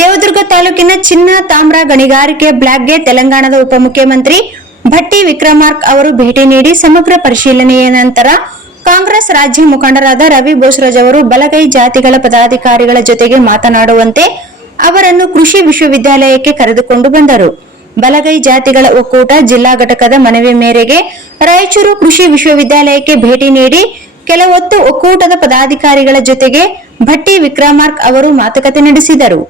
ದೇವದುರ್ಗ ತಾಲೂಕಿನ ಚಿನ್ನ ತಾಮ್ರ ಗಣಿಗಾರಿಕೆ ಬ್ಲಾಕ್ಗೆ ತೆಲಂಗಾಣದ ಉಪಮುಖ್ಯಮಂತ್ರಿ ಭಟ್ಟಿ ವಿಕ್ರಮಾರ್ಕ ಅವರು ಭೇಟಿ ನೀಡಿ ಸಮಗ್ರ ಪರಿಶೀಲನೆಯ ನಂತರ ಕಾಂಗ್ರೆಸ್ ರಾಜ್ಯ ಮುಖಂಡರಾದ ರವಿ ಬೋಸರಾಜ್ ಅವರು ಬಲಗೈ ಜಾತಿಗಳ ಪದಾಧಿಕಾರಿಗಳ ಜೊತೆಗೆ ಮಾತನಾಡುವಂತೆ ಅವರನ್ನು ಕೃಷಿ ವಿಶ್ವವಿದ್ಯಾಲಯಕ್ಕೆ ಕರೆದುಕೊಂಡು ಬಂದರು. ಬಲಗೈ ಜಾತಿಗಳ ಒಕ್ಕೂಟ ಜಿಲ್ಲಾ ಘಟಕದ ಮನವಿ ಮೇರೆಗೆ ರಾಯಚೂರು ಕೃಷಿ ವಿಶ್ವವಿದ್ಯಾಲಯಕ್ಕೆ ಭೇಟಿ ನೀಡಿ ಕೆಲ ಹೊತ್ತು ಒಕ್ಕೂಟದ ಪದಾಧಿಕಾರಿಗಳ ಜೊತೆಗೆ ಭಟ್ಟಿ ವಿಕ್ರಮಾರ್ಕ ಅವರು ಮಾತುಕತೆ ನಡೆಸಿದರು.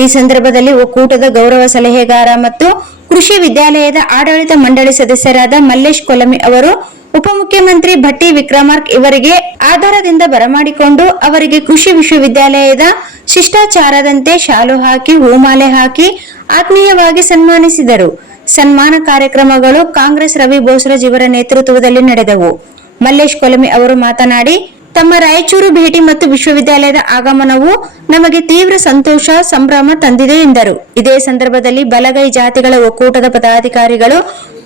ಈ ಸಂದರ್ಭದಲ್ಲಿ ಒಕ್ಕೂಟದ ಗೌರವ ಸಲಹೆಗಾರ ಮತ್ತು ಕೃಷಿ ವಿದ್ಯಾಲಯದ ಆಡಳಿತ ಮಂಡಳಿ ಸದಸ್ಯರಾದ ಮಲ್ಲೇಶ್ ಕೊಲಮಿ ಅವರು ಉಪಮುಖ್ಯಮಂತ್ರಿ ಭಟ್ಟಿ ವಿಕ್ರಮಾರ್ಕ ಇವರಿಗೆ ಆಧಾರದಿಂದ ಬರಮಾಡಿಕೊಂಡು ಅವರಿಗೆ ಕೃಷಿ ವಿಶ್ವವಿದ್ಯಾಲಯದ ಶಿಷ್ಟಾಚಾರದಂತೆ ಶಾಲು ಹಾಕಿ ಹೂಮಾಲೆ ಹಾಕಿ ಆತ್ಮೀಯವಾಗಿ ಸನ್ಮಾನಿಸಿದರು. ಸನ್ಮಾನ ಕಾರ್ಯಕ್ರಮಗಳು ಕಾಂಗ್ರೆಸ್ ರವಿ ಬೋಸರಾಜ್ ಇವರ ನೇತೃತ್ವದಲ್ಲಿ ನಡೆದವು. ಮಲ್ಲೇಶ್ ಕೊಲಮಿ ಅವರು ಮಾತನಾಡಿ, ತಮ್ಮ ರಾಯಚೂರು ಭೇಟಿ ಮತ್ತು ವಿಶ್ವವಿದ್ಯಾಲಯದ ಆಗಮನವು ನಮಗೆ ತೀವ್ರ ಸಂತೋಷ ಸಂಭ್ರಮ ತಂದಿದೆ ಎಂದರು. ಇದೇ ಸಂದರ್ಭದಲ್ಲಿ ಬಲಗೈ ಜಾತಿಗಳ ಒಕ್ಕೂಟದ ಪದಾಧಿಕಾರಿಗಳು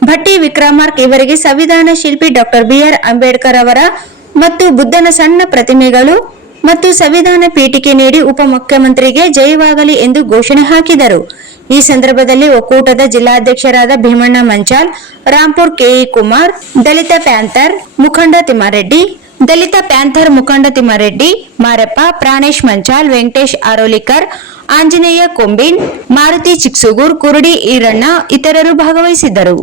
ಭಟ್ಟಿ ವಿಕ್ರಮಾರ್ಕ ಇವರಿಗೆ ಸಂವಿಧಾನ ಶಿಲ್ಪಿ ಡಾಕ್ಟರ್ BR ಅಂಬೇಡ್ಕರ್ ಅವರ ಮತ್ತು ಬುದ್ಧನ ಸಣ್ಣ ಪ್ರತಿಮೆಗಳು ಮತ್ತು ಸಂವಿಧಾನ ಪೀಠಿಕೆ ನೀಡಿ ಉಪಮುಖ್ಯಮಂತ್ರಿಗೆ ಜಯವಾಗಲಿ ಎಂದು ಘೋಷಣೆ ಹಾಕಿದರು. ಈ ಸಂದರ್ಭದಲ್ಲಿ ಒಕ್ಕೂಟದ ಜಿಲ್ಲಾಧ್ಯಕ್ಷರಾದ ಭೀಮಣ್ಣ ಮಂಚಾಲ್, ರಾಂಪುರ್ KE ಕುಮಾರ್, ದಲಿತ ಪ್ಯಾಂಥರ್ ಮುಖಂಡ ತಿಮ್ಮಾರೆಡ್ಡಿ, ಮಾರಪ್ಪ, ಪ್ರಾಣೇಶ್ ಮಂಚಾಲ್, ವೆಂಕಟೇಶ್ ಆರೋಲಿಕರ್, ಆಂಜನೇಯ ಕೊಂಬಿನ್, ಮಾರುತಿ ಚಿಕ್ಸುಗೂರ್, ಕುರುಡಿ ಈರಣ್ಣ ಇತರರು ಭಾಗವಹಿಸಿದ್ದರು.